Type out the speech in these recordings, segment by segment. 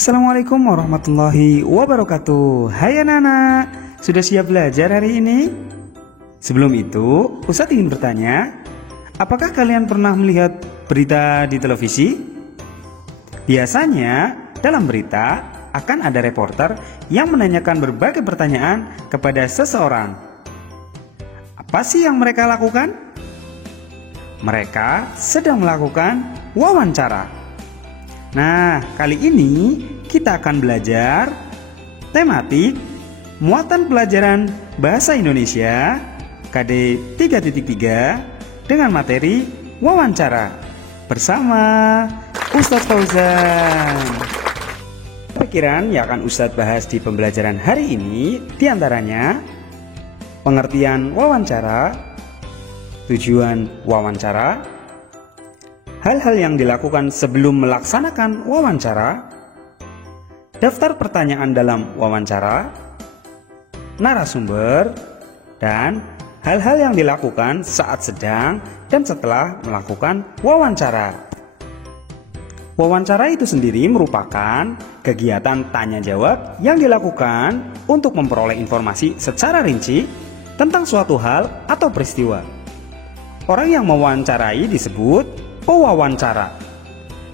Assalamualaikum warahmatullahi wabarakatuh. Hai anak-anak, sudah siap belajar hari ini? Sebelum itu, Ustadz ingin bertanya, apakah kalian pernah melihat berita di televisi? Biasanya, dalam berita akan ada reporter yang menanyakan berbagai pertanyaan kepada seseorang. Apa sih yang mereka lakukan? Mereka sedang melakukan wawancara. Nah, kali ini kita akan belajar tematik muatan pelajaran Bahasa Indonesia KD 3.3 dengan materi wawancara bersama Ustadz Fauzan. Pikiran yang akan Ustadz bahas di pembelajaran hari ini diantaranya pengertian wawancara, tujuan wawancara, hal-hal yang dilakukan sebelum melaksanakan wawancara, daftar pertanyaan dalam wawancara, narasumber, dan hal-hal yang dilakukan saat sedang dan setelah melakukan wawancara. Wawancara itu sendiri merupakan kegiatan tanya-jawab yang dilakukan untuk memperoleh informasi secara rinci tentang suatu hal atau peristiwa. Orang yang mewawancarai disebut pewawancara,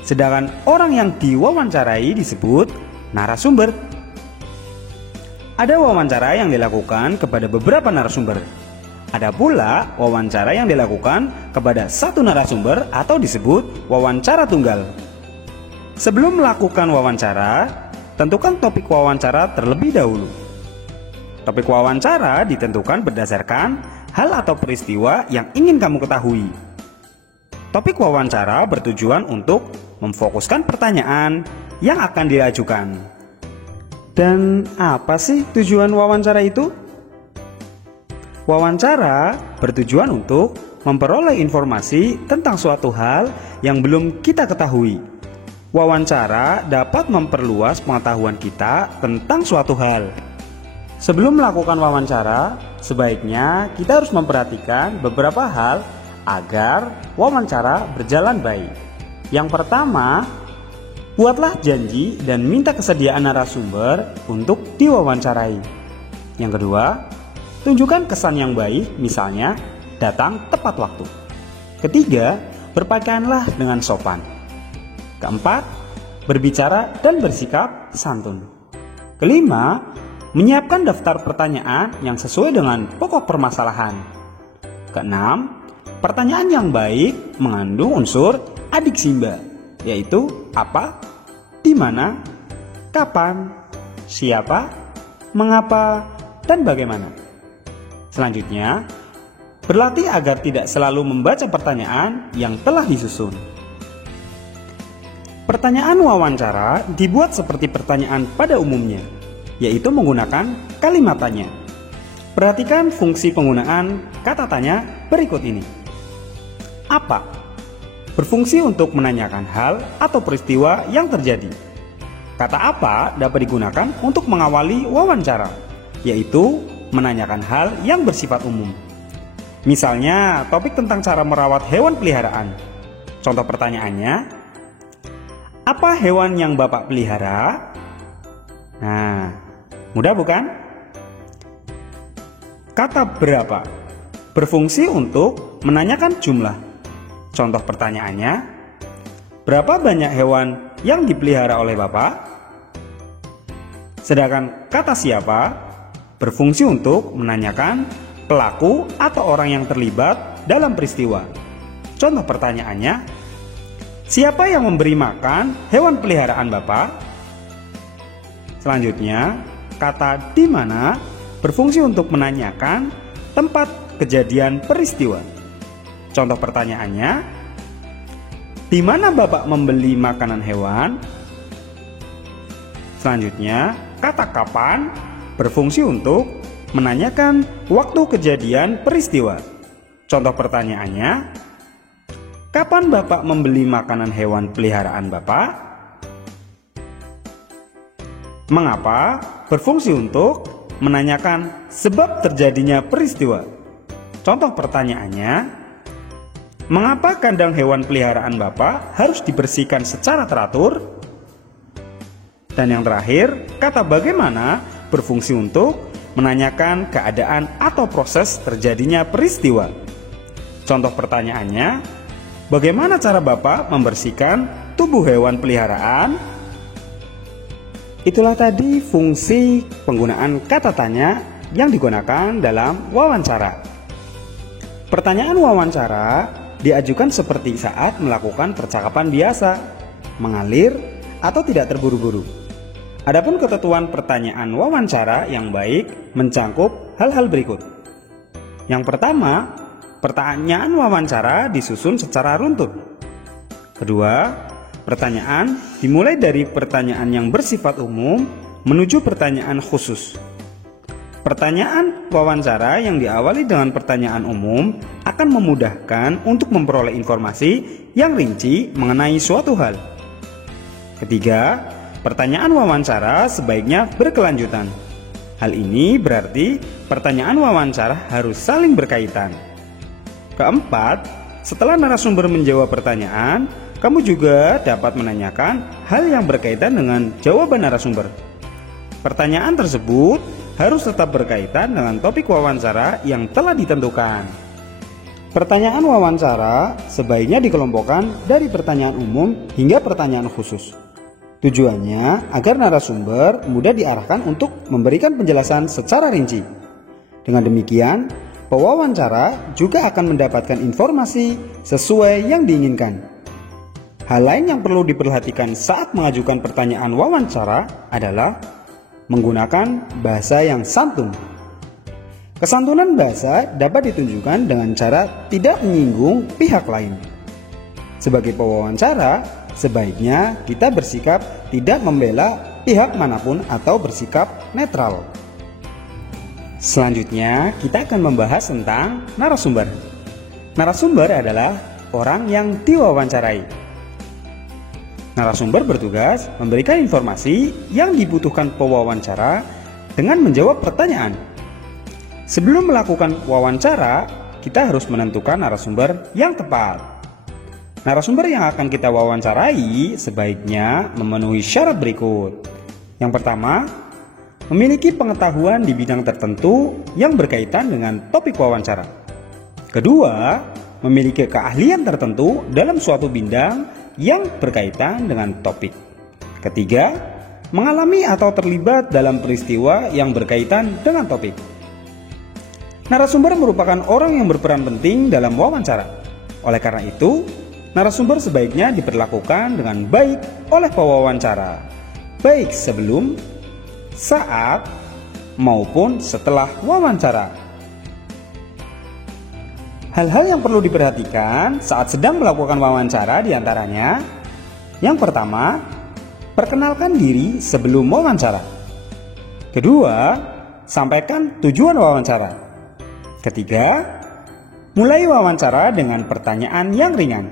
sedangkan orang yang diwawancarai disebut narasumber. Ada wawancara yang dilakukan kepada beberapa narasumber. Ada pula wawancara yang dilakukan kepada satu narasumber atau disebut wawancara tunggal. Sebelum melakukan wawancara, tentukan topik wawancara terlebih dahulu. Topik wawancara ditentukan berdasarkan hal atau peristiwa yang ingin kamu ketahui. Topik wawancara bertujuan untuk memfokuskan pertanyaan yang akan diajukan. Dan apa sih tujuan wawancara itu? Wawancara bertujuan untuk memperoleh informasi tentang suatu hal yang belum kita ketahui. Wawancara dapat memperluas pengetahuan kita tentang suatu hal. Sebelum melakukan wawancara, sebaiknya kita harus memperhatikan beberapa hal agar wawancara berjalan baik. Yang pertama, buatlah janji dan minta kesediaan narasumber untuk diwawancarai. Yang kedua, tunjukkan kesan yang baik, misalnya datang tepat waktu. Ketiga, berpakaianlah dengan sopan. Keempat, berbicara dan bersikap santun. Kelima, menyiapkan daftar pertanyaan yang sesuai dengan pokok permasalahan. Keenam, pertanyaan yang baik mengandung unsur adik simba, yaitu apa, di mana, kapan, siapa, mengapa, dan bagaimana. Selanjutnya, berlatih agar tidak selalu membaca pertanyaan yang telah disusun. Pertanyaan wawancara dibuat seperti pertanyaan pada umumnya, yaitu menggunakan kalimat tanya. Perhatikan fungsi penggunaan kata tanya berikut ini. Apa? Berfungsi untuk menanyakan hal atau peristiwa yang terjadi. Kata apa dapat digunakan untuk mengawali wawancara, yaitu menanyakan hal yang bersifat umum. Misalnya, topik tentang cara merawat hewan peliharaan. Contoh pertanyaannya, apa hewan yang Bapak pelihara? Nah, mudah bukan? Kata berapa berfungsi untuk menanyakan jumlah. Contoh pertanyaannya, berapa banyak hewan yang dipelihara oleh Bapak? Sedangkan kata siapa berfungsi untuk menanyakan pelaku atau orang yang terlibat dalam peristiwa. Contoh pertanyaannya, siapa yang memberi makan hewan peliharaan Bapak? Selanjutnya, kata di mana berfungsi untuk menanyakan tempat kejadian peristiwa. Contoh pertanyaannya, di mana Bapak membeli makanan hewan? Selanjutnya, kata kapan berfungsi untuk menanyakan waktu kejadian peristiwa. Contoh pertanyaannya, kapan Bapak membeli makanan hewan peliharaan Bapak? Mengapa berfungsi untuk menanyakan sebab terjadinya peristiwa. Contoh pertanyaannya, mengapa kandang hewan peliharaan Bapak harus dibersihkan secara teratur? Dan yang terakhir, kata bagaimana berfungsi untuk menanyakan keadaan atau proses terjadinya peristiwa. Contoh pertanyaannya, bagaimana cara Bapak membersihkan tubuh hewan peliharaan? Itulah tadi fungsi penggunaan kata tanya yang digunakan dalam wawancara. Pertanyaan wawancara diajukan seperti saat melakukan percakapan biasa, mengalir atau tidak terburu-buru. Adapun ketentuan pertanyaan wawancara yang baik mencangkup hal-hal berikut. Yang pertama, pertanyaan wawancara disusun secara runtun. Kedua, pertanyaan dimulai dari pertanyaan yang bersifat umum menuju pertanyaan khusus. Pertanyaan wawancara yang diawali dengan pertanyaan umum akan memudahkan untuk memperoleh informasi yang rinci mengenai suatu hal. Ketiga, pertanyaan wawancara sebaiknya berkelanjutan. Hal ini berarti pertanyaan wawancara harus saling berkaitan. Keempat, setelah narasumber menjawab pertanyaan, kamu juga dapat menanyakan hal yang berkaitan dengan jawaban narasumber. Pertanyaan tersebut harus tetap berkaitan dengan topik wawancara yang telah ditentukan. Pertanyaan wawancara sebaiknya dikelompokkan dari pertanyaan umum hingga pertanyaan khusus. Tujuannya agar narasumber mudah diarahkan untuk memberikan penjelasan secara rinci. Dengan demikian, pewawancara juga akan mendapatkan informasi sesuai yang diinginkan. Hal lain yang perlu diperhatikan saat mengajukan pertanyaan wawancara adalah menggunakan bahasa yang santun. Kesantunan bahasa dapat ditunjukkan dengan cara tidak menyinggung pihak lain. Sebagai pewawancara, sebaiknya kita bersikap tidak membela pihak manapun atau bersikap netral. Selanjutnya, kita akan membahas tentang narasumber. Narasumber adalah orang yang diwawancarai. Narasumber bertugas memberikan informasi yang dibutuhkan pewawancara dengan menjawab pertanyaan. Sebelum melakukan wawancara, kita harus menentukan narasumber yang tepat. Narasumber yang akan kita wawancarai sebaiknya memenuhi syarat berikut. Yang pertama, memiliki pengetahuan di bidang tertentu yang berkaitan dengan topik wawancara. Kedua, memiliki keahlian tertentu dalam suatu bidang yang berkaitan dengan topik. Ketiga, mengalami atau terlibat dalam peristiwa yang berkaitan dengan topik. Narasumber merupakan orang yang berperan penting dalam wawancara. Oleh karena itu, narasumber sebaiknya diperlakukan dengan baik oleh pewawancara, baik sebelum, saat, maupun setelah wawancara. Hal-hal yang perlu diperhatikan saat sedang melakukan wawancara diantaranya: yang pertama, perkenalkan diri sebelum wawancara. Kedua, sampaikan tujuan wawancara. Ketiga, mulai wawancara dengan pertanyaan yang ringan.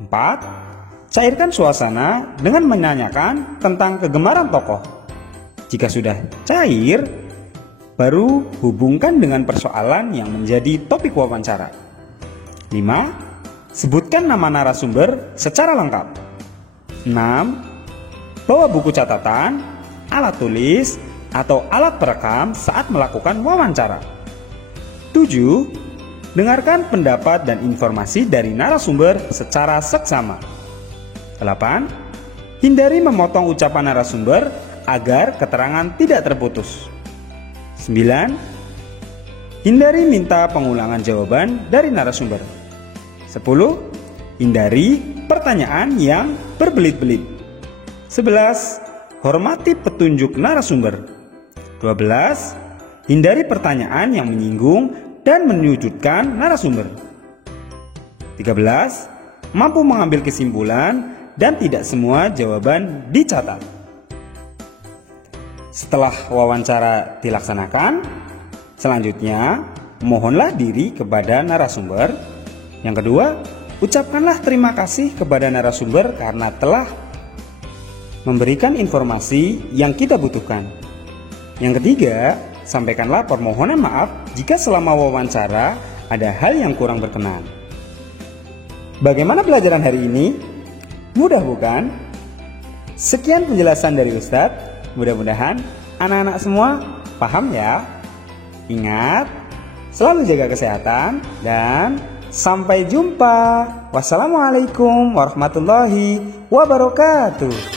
4. Cairkan suasana dengan menanyakan tentang kegemaran tokoh. Jika sudah cair, baru hubungkan dengan persoalan yang menjadi topik wawancara. 5. Sebutkan nama narasumber secara lengkap. 6. Bawa buku catatan, alat tulis, atau alat perekam saat melakukan wawancara. 7. Dengarkan pendapat dan informasi dari narasumber secara seksama. 8. Hindari memotong ucapan narasumber agar keterangan tidak terputus. 9. Hindari minta pengulangan jawaban dari narasumber. 10. Hindari pertanyaan yang berbelit-belit. 11. Hormati petunjuk narasumber. 12. Hindari pertanyaan yang menyinggung dan menyudutkan narasumber. 13. Mampu mengambil kesimpulan dan tidak semua jawaban dicatat. Setelah wawancara dilaksanakan, selanjutnya mohonlah diri kepada narasumber. Yang kedua, ucapkanlah terima kasih kepada narasumber karena telah memberikan informasi yang kita butuhkan. Yang ketiga, sampaikanlah permohonan maaf jika selama wawancara ada hal yang kurang berkenan. Bagaimana pelajaran hari ini? Mudah bukan? Sekian penjelasan dari Ustadz. Mudah-mudahan anak-anak semua paham ya. Ingat, selalu jaga kesehatan dan sampai jumpa. Wassalamualaikum warahmatullahi wabarakatuh.